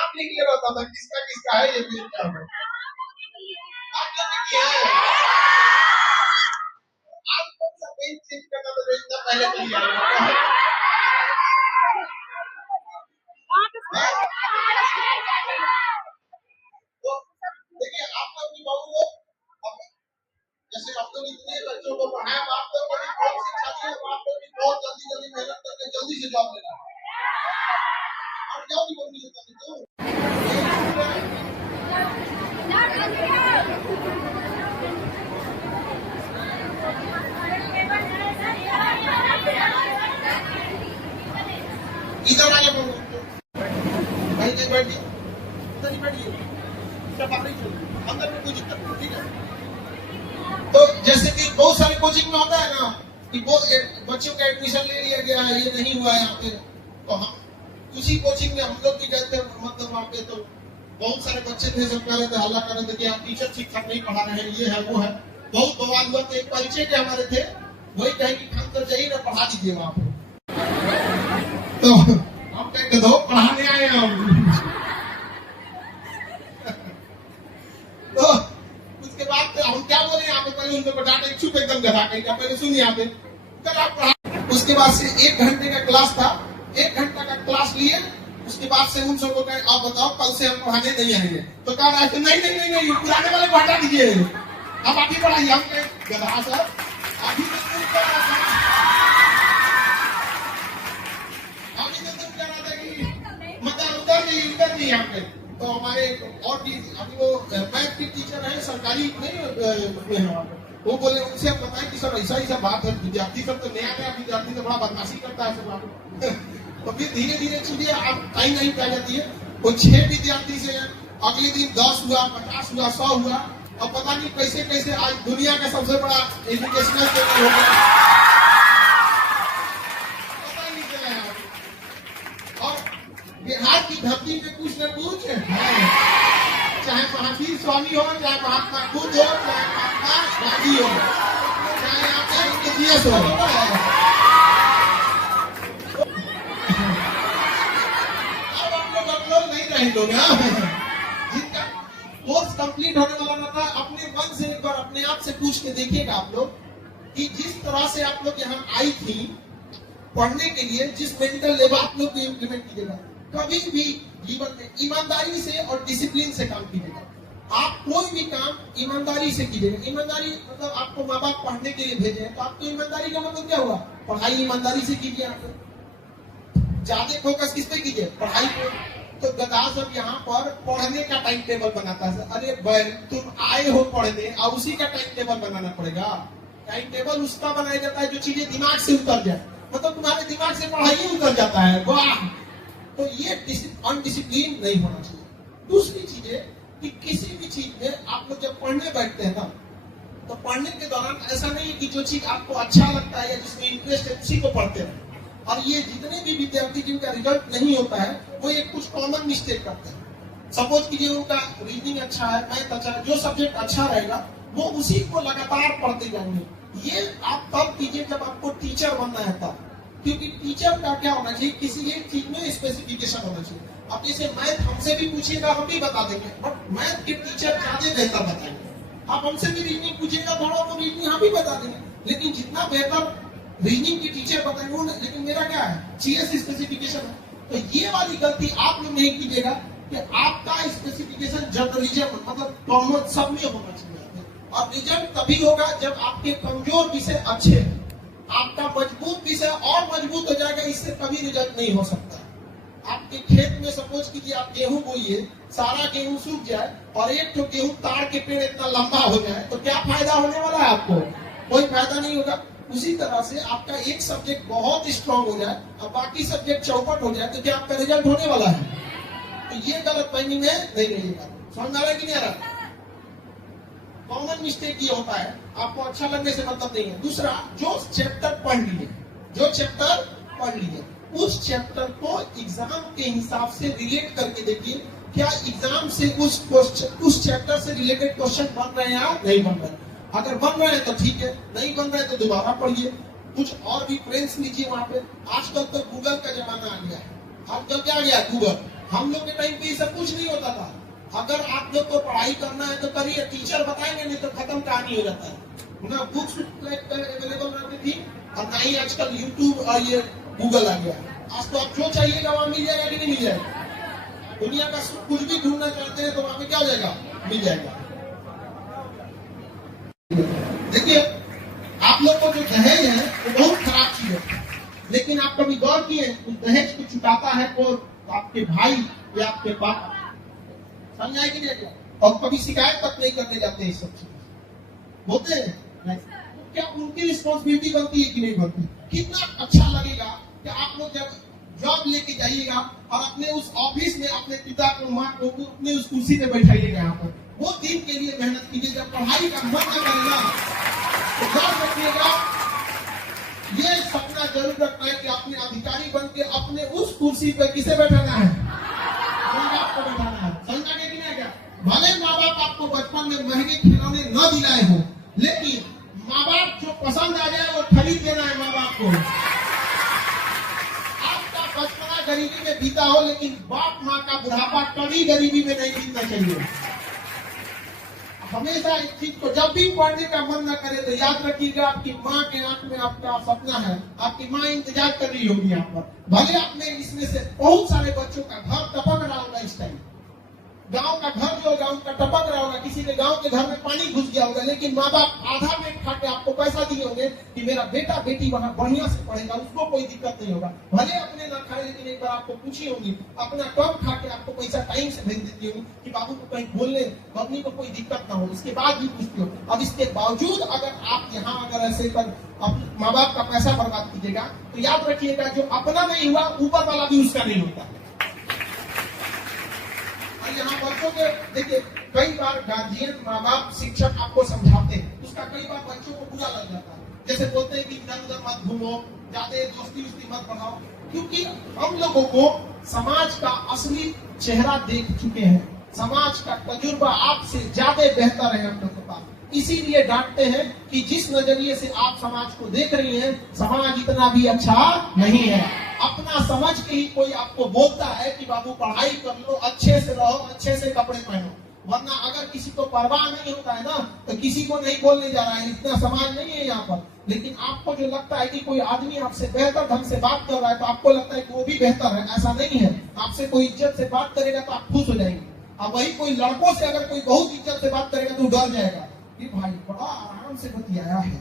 नाम लिख ले रहता था किसका किसका है ये पेज क्या है। आप लोग ने किया है? आज कौन सा पेज चेंज करना था जो इतना पहले किया है? तो देखिए आप लोग भी बहू लोग जैसे आप लोग इतने बच्चों को पढ़ाए आप लोग बड़ी बहुत शिक्षा दी है आप लोग भी बहुत जल्दी जल्दी मेहनत करके जल्दी से जॉब लेना और क्या भी करनी है तो इधर आइए बोलो कहीं कहीं बैठिए उधर ही बैठिए सब आप ही अंदर में कोई दिक्कत नहीं ठीक है। तो जैसे कि बहुत सारे कोचिंग में होता है ना कि बच्चों का एडमिशन ले लिया गया है ये नहीं हुआ है यहाँ पे तो हम उसी कोचिंग में हम लोग भी गए थे मतलब वहाँ पे तो बहुत सारे बच्चे थे सब कह रहे थे हल्ला कर रहे थे कि आप टीचर शिक्षक नहीं पढ़ा रहे हैं ये है वो है बहुत बवाल हुआ। तो एक परिचय के हमारे थे वही कहे कि खान कर जाइए ना पढ़ा दीजिए वहाँ पे तो हम कहते दो पढ़ाने आए हम तो उसके बाद हम क्या बोले यहाँ पे पहले उनको डांटे चुप एकदम गधा कहीं का पहले सुन यहाँ पे उसके बाद से 1 घंटे का क्लास था 1 घंटा का क्लास लिए उसके बाद से उन सबको कहे आप बताओ कल से हम पढ़ाने नहीं आएंगे तो कह रहा है नहीं नहीं नहीं नहीं पुराने वाले को हटा दीजिए अब आप ही पढ़ाइए हम कहे गधा सर अभी तो तुम कह रहा था कि मतलब उधर नहीं यहाँ पे तो हमारे और भी अभी वो मैथ के टीचर है सरकारी नहीं वो बोले उनसे हम बताएं कि सर ऐसा ही सब बात है विद्यार्थी सब तो नया विद्यार्थी तो बड़ा बदमाशी करता है सब तो फिर धीरे धीरे चीजें आप टाइम नहीं पा जाती है। वो 6 विद्यार्थी से अगले दिन 10 हुआ 50 हुआ 100 हुआ और पता नहीं कैसे कैसे आज दुनिया का सबसे बड़ा एजुकेशनल सेक्टर हो गया पता ही नहीं चला। और बिहार की धरती में कुछ न कुछ है चाहे महावीर स्वामी हो चाहे महात्मा बुद्ध हो चाहे महात्मा गांधी हो चाहे आपके जीएस हो अब आप लोग नहीं रहेंगे ना जिनका कोर्स कंप्लीट होने वाला ना था अपने मन से एक बार अपने आप से पूछ के देखिएगा आप लोग कि जिस तरह से आप लोग यहाँ आई थी पढ़ने के लिए जिस मेंटल लेवल आप लोग को इम्प्लीमेंट कीजिएगा कभी भी जीवन में ईमानदारी से और डिसिप्लिन से काम कीजिएगा। आप कोई भी काम ईमानदारी से कीजिएगा। ईमानदारी मतलब आपको माँ बाप पढ़ने के लिए भेजे तो आपको ईमानदारी का मतलब क्या हुआ पढ़ाई ईमानदारी से कीजिए। आप ज्यादा फोकस किस पे कीजिए पढ़ाई पे। तो गधा सब यहाँ पर पढ़ने का टाइम टेबल बनाता है। अरे बहन तुम आए हो पढ़ने और उसी का टाइम टेबल बनाना पड़ेगा। टाइम टेबल उसका बनाया जाता है जो चीजें दिमाग से उतर जाए मतलब तुम्हारे दिमाग से पढ़ाई उतर जाता है वाह। तो ये अनडिसिप्लिन नहीं होना चाहिए। दूसरी चीज है कि किसी भी चीज में आप लोग जब पढ़ने बैठते हैं ना तो पढ़ने के दौरान ऐसा नहीं है कि जो चीज आपको अच्छा लगता है या जिसमें इंटरेस्ट है उसी को पढ़ते हैं। और ये जितने भी विद्यार्थी जिनका रिजल्ट नहीं होता है वो एक कुछ कॉमन मिस्टेक करते हैं। सपोज कीजिए उनका रीजनिंग अच्छा है मैथ अच्छा है जो सब्जेक्ट अच्छा रहेगा वो उसी को लगातार पढ़ते जाएंगे। ये आप तब कीजिए जब आपको टीचर बनना है तब क्योंकि टीचर का क्या होना चाहिए किसी एक चीज में स्पेसिफिकेशन होना चाहिए। अब जैसे मैथ हमसे भी पूछिएगा हम भी बता देंगे बट मैथ के टीचर ज्यादा बेहतर बताएंगे। आप हमसे भी रीजनिंग पूछिएगा थोड़ा तो रीजनिंग हम भी बता देंगे लेकिन जितना बेहतर रीजनिंग के टीचर बताएंगे वो लेकिन मेरा क्या है CS स्पेसिफिकेशन है। तो ये वाली गलती आप लोग नहीं कीजिएगा कि आपका स्पेसिफिकेशन जर्नलिज्म मतलब कॉमन सब में होना चाहिए। और रिजल्ट तभी होगा जब आपके कमजोर विषय अच्छे हैं आपका मजबूत विषय और मजबूत हो जाएगा। इससे कभी रिजल्ट नहीं हो सकता। आपके खेत में सपोज कीजिए आप गेहूं बोइए सारा गेहूं सूख जाए और एक तो गेहूं ताड़ के पेड़ इतना लंबा हो जाए तो क्या फायदा होने वाला है आपको कोई फायदा नहीं होगा। उसी तरह से आपका एक सब्जेक्ट बहुत स्ट्रांग हो जाए और बाकी सब्जेक्ट चौपट हो जाए तो क्या आपका रिजल्ट होने वाला है। तो ये गलत फहमी में नहीं रहिएगा। समझ आ रहा है कि नहीं आ रहा। कॉमन मिस्टेक ये होता है आपको अच्छा लगने से मतलब नहीं है। दूसरा जो चैप्टर पढ़ लिए उस चैप्टर को एग्जाम के हिसाब से रिलेट करके देखिए क्या एग्जाम से उस चैप्टर से रिलेटेड क्वेश्चन बन रहे हैं या नहीं बन रहे। अगर बन रहे हैं तो ठीक है नहीं बन रहे तो दोबारा पढ़िए कुछ और भी फ्रेंड्स लीजिए वहां पे। आजकल तो गूगल का जमाना आ गया है। आजकल क्या आ गया गूगल हम लोग के टाइम पे ये सब कुछ नहीं होता था। अगर आप लोग को पढ़ाई करना है तो करिए, टीचर बताएंगे, नहीं तो खत्म कहानी हो जाता है ना। बुक्स अवेलेबल रहती थी और ना ही आजकल यूट्यूब और ये गूगल आ गया। आज तो आप जो चाहिएगा वहां मिल जाएगा कि नहीं मिल जाएगा। दुनिया का कुछ भी ढूंढना चाहते हैं तो वहां पे क्या हो जाएगा, मिल जाएगा। देखिए, आप लोग को जो दहेज है वो बहुत खराब चीज है, लेकिन आप कभी गौर किए उस दहेज को चुकाता है वो आपके भाई या आपके पापा, समझ आए कि नहीं? और कभी शिकायत तक नहीं करने जाते हैं, सब चीज होते हैं नहीं। क्या उनकी रिस्पॉन्सिबिलिटी बनती है कि नहीं बनती? कितना अच्छा लगेगा कि आप लोग जब जॉब लेके जाइएगा और अपने उस ऑफिस में अपने पिता को, माँ को अपने उस कुर्सी पे बैठाइएगा, यहाँ पर वो दिन के लिए मेहनत कीजिए। जब पढ़ाई का मन न करेगा तो याद रखिएगा, ये सपना जरूर रखना है कि अपने अधिकारी बन के अपने उस कुर्सी पे किसे बैठाना है, माँ बाप को बैठाना है। समझा कि नहीं? क्या भले माँ बाप आपको बचपन में महंगे खिलौने न दिलाए हो, लेकिन माँ बाप जो पसंद आ जाए वो खरीद देना है माँ बाप को। आपका बचपना गरीबी में बीता हो, लेकिन बाप माँ का बुढ़ापा कभी गरीबी में नहीं बीतना चाहिए। हमेशा इस चीज को जब भी पढ़ने का मन न करे तो याद रखिएगा, आपकी माँ के आंख में आपका सपना है, आपकी माँ इंतजार कर रही होगी यहाँ पर। भले आपने इसमें से बहुत सारे बच्चों का घर टपक रहा होगा, इस टाइम गांव का घर जो होगा उनका टपक रहा होगा, किसी के गांव के घर में पानी घुस गया होगा, लेकिन माँ बाप आधा पेट खा के आपको पैसा दिए होंगे कि मेरा बेटा बेटी वहां बढ़िया से पढ़ेगा, उसको कोई दिक्कत नहीं होगा। भले अपने ना खाए, लेकिन एक बार आपको पूछी होंगी, अपना कम खा के आपको पैसा टाइम से भेज देती होगी कि बाबू को कहीं बोलने मम्मी को कोई दिक्कत ना हो। इसके बाद भी पूछती हो। अब इसके बावजूद अगर आप यहाँ अगर ऐसे कर माँ बाप का पैसा बर्बाद कीजिएगा तो याद रखिएगा, जो अपना नहीं हुआ ऊपर वाला भी उसका नहीं होता। यहाँ बच्चों के देखिए, कई बार गार्जियन, माँ बाप, शिक्षक आपको समझाते हैं, उसका कई बार बच्चों को बुरा लग जाता है। जैसे बोलते हैं कि इधर उधर मत घूमो, ज्यादा दोस्ती मत बढ़ाओ, क्योंकि हम लोगों को समाज का असली चेहरा देख चुके हैं। समाज का तजुर्बा आपसे ज्यादा बेहतर है हम लोग के पास। इसीलिए डांटते हैं कि जिस नजरिए से आप समाज को देख रही हैं, समाज इतना भी अच्छा नहीं है। अपना समझ के ही कोई आपको बोलता है कि बाबू पढ़ाई कर लो, अच्छे से रहो, अच्छे से कपड़े पहनो, वरना अगर किसी को परवाह नहीं होता है ना तो किसी को नहीं बोलने जा रहा है। इतना समाज नहीं है यहाँ पर। लेकिन आपको जो लगता है कि कोई आदमी आपसे बेहतर ढंग से बात कर रहा है तो आपको लगता है कि वो भी बेहतर है, ऐसा नहीं है। आपसे कोई इज्जत से बात करेगा तो आप खुश हो जाएंगे। अब वही कोई लड़कों से अगर कोई बहुत इज्जत से बात करेगा तो डर जाएगा कि भाई बड़ा आराम से बतियाया है,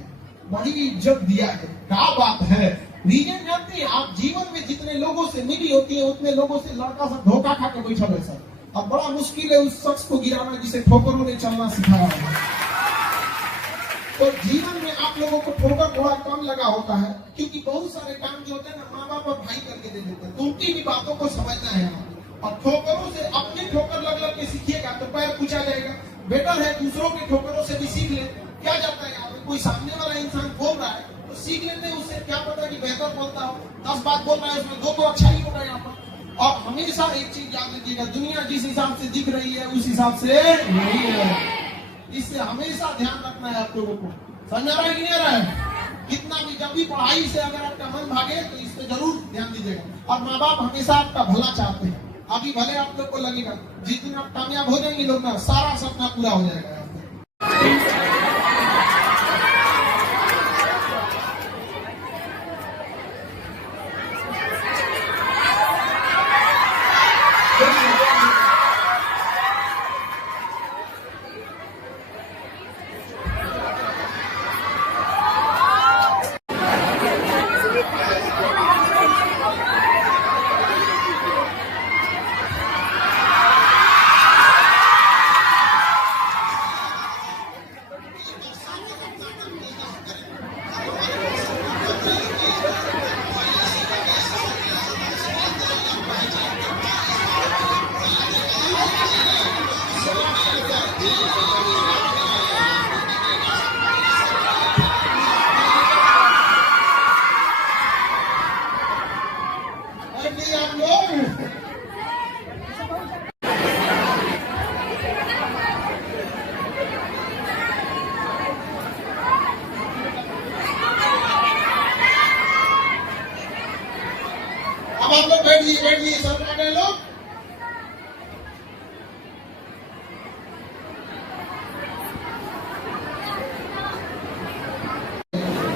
बड़ी इज्जत दिया है, क्या बात है। रीजन जानते हैं, आप जीवन में जितने लोगों से मिली होती है उतने लोगों से लड़का सब धोखा खा के बैठा है सर। अब बड़ा मुश्किल है उस शख्स को गिराना जिसे ठोकरों ने चलना सिखाया है। तो जीवन में आप लोगों को ठोकर थोड़ा कम लगा होता है, क्योंकि बहुत सारे काम जो होते हैं ना माँ बाप और भाई करके दे देते हैं, तो उनकी भी बातों को समझना है। और ठोकरों से अपनी ठोकर लग लग के सीखिएगा तो पैर पूछा जाएगा। बेटर है दूसरों की ठोकरों से भी सीख ले। क्या जाता है यहाँ पे, कोई सामने वाला इंसान बोल रहा है तो सीख लेते हैं उससे, क्या पता कि बेहतर बोलता हो, 10 बात बोल रहा है उसमें 2 तो अच्छा ही होगा यहाँ पर। और हमेशा एक चीज याद रखिएगा, दुनिया जिस हिसाब से दिख रही है उस हिसाब से नहीं है। इससे हमेशा ध्यान रखना है आप लोगों को। समझ रहा है कि नहीं आ रहा है? कितना भी जब भी पढ़ाई से अगर आपका मन भागे तो इस पे जरूर ध्यान दीजिएगा। और माँ बाप हमेशा आपका भला चाहते हैं। अभी भले आप लोग को लगेगा जिस दिन आप कामयाब हो जाएंगे लोग ना, सारा सपना पूरा हो जाएगा।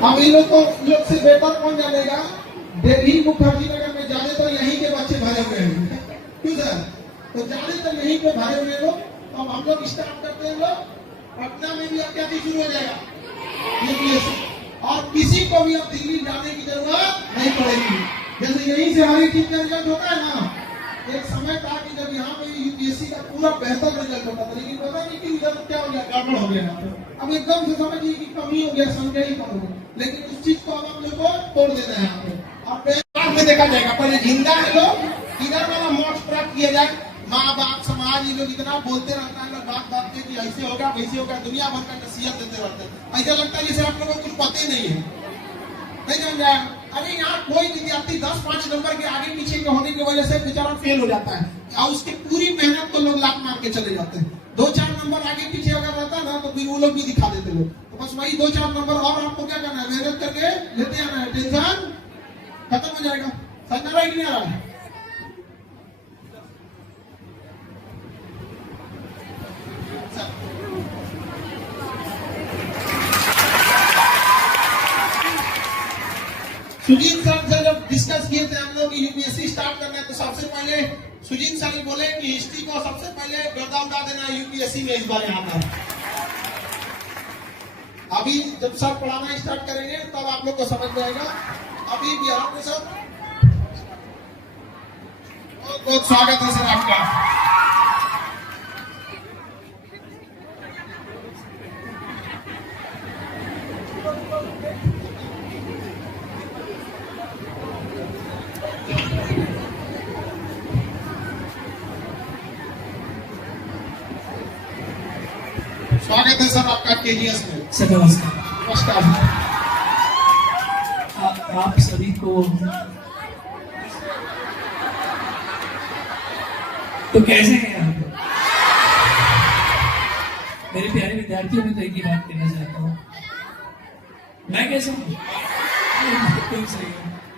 अब इन लोग को लोग से बेहतर कौन जानेगा? दिल्ली मुखर्जी नगर में ज्यादातर यहीं के बच्चे भरे हुए हैं, क्यों सर? तो ज्यादातर यहीं पे भरे हुए लोग। तो अब हम लोग स्टार्ट करते हैं लोग, पटना में भी अब क्या शुरू हो जाएगा यूपीएससी, और किसी को भी अब दिल्ली जाने की जरूरत नहीं पड़ेगी। जैसे यहीं से हमारी टीम का रिजल्ट होता है ना, एक समय था कि जब यहाँ पे यूपीएससी का पूरा बेहतर रिजल्ट होता था, लेकिन पता नहीं कि इधर क्या हो गया, गड़बड़ हो गया। अब एकदम से समझिए कि कमी हो गया, संख्या ही कम हो गई, लेकिन उस चीज को अब हम लोग को तोड़ देना है यहाँ पे। अब बाद में देखा जाएगा, पहले जिंदा है लोग, इधर वाला मोक्ष प्राप्त किया जाए। माँ बाप समाज ये लोग इतना बोलते रहता है, लोग बात बात में कि ऐसे होगा वैसे होगा, दुनिया भर का नसीहत देते रहते हैं। ऐसा लगता है जैसे आप लोगों को कुछ पता ही नहीं है, नहीं जान रहा। अरे यहाँ कोई विद्यार्थी 10-5 नंबर के आगे पीछे के होने की वजह से बेचारा फेल हो जाता है, और उसकी पूरी मेहनत को लोग लात मार के चले जाते हैं। 2-4 नंबर आगे पीछे अगर रहता ना तो फिर वो लोग भी दिखा देते लोग। तो बस वही 2-4 नंबर, और आपको क्या करना है, मेहनत करके लेते आना है, टेंशन खत्म हो जाएगा। समझ रहा है कि नहीं आ रहा है? सुजीत सर से जब डिस्कस किए थे हम लोग यूपीएससी स्टार्ट करना है, तो सबसे पहले सुजीत सर बोले कि हिस्ट्री को सबसे पहले गर्दा उड़ा देना है यूपीएससी में इस बार यहाँ पर। अभी जब सर पढ़ाना स्टार्ट करेंगे तब आप लोग को समझ में आएगा। अभी बिहार में सर बहुत बहुत स्वागत है सर आपका। स्वागत है सर आपका केजीएस में। सर नमस्कार। नमस्कार। आप सभी को तो कैसे हैं आप? मेरे प्यारे विद्यार्थियों में तो एक ही बात कहना चाहता हूँ, मैं कैसा हूँ? बिल्कुल सही है।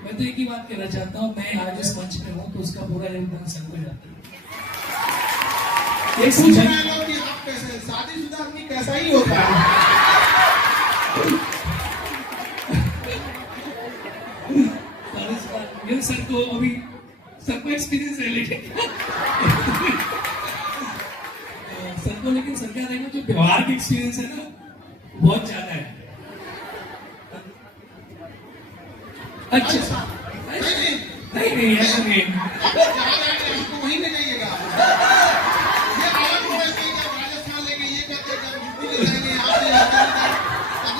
मैं तो एक ही बात कहना चाहता हूँ, मैं आज इस मंच में हूँ तो उसका पूरा योगदान सर को जाता है। शादीशुदा आदमी कैसा ही होता है? सर को अभी सर को एक्सपीरियंस है, लेकिन सर को, लेकिन सर क्या रहेगा, जो व्यवहार का एक्सपीरियंस है ना बहुत ज्यादा है। अच्छा नहीं ऐसा नहीं है। वहीं पे जाइएगा,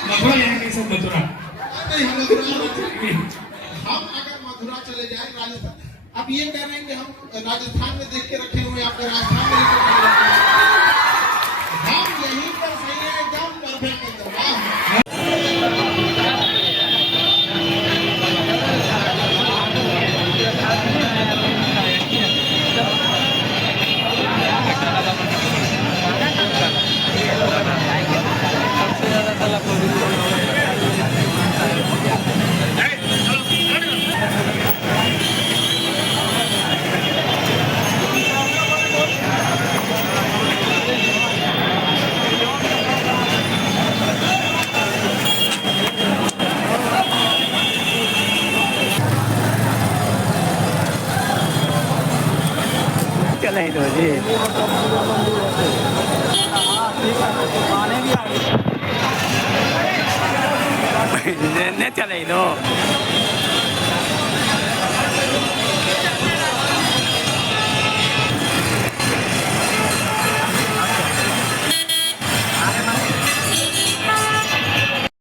मथुरा जाएंगे सब, मथुरा हम अगर मथुरा चले जाए राजस्थान, अब ये कह रहे हैं कि हम राजस्थान में देख के रखे हुए आपको राजस्थान में हम यहीं पर सही है, एकदम परफेक्ट एकदम। नहीं तो जी ने चले दो।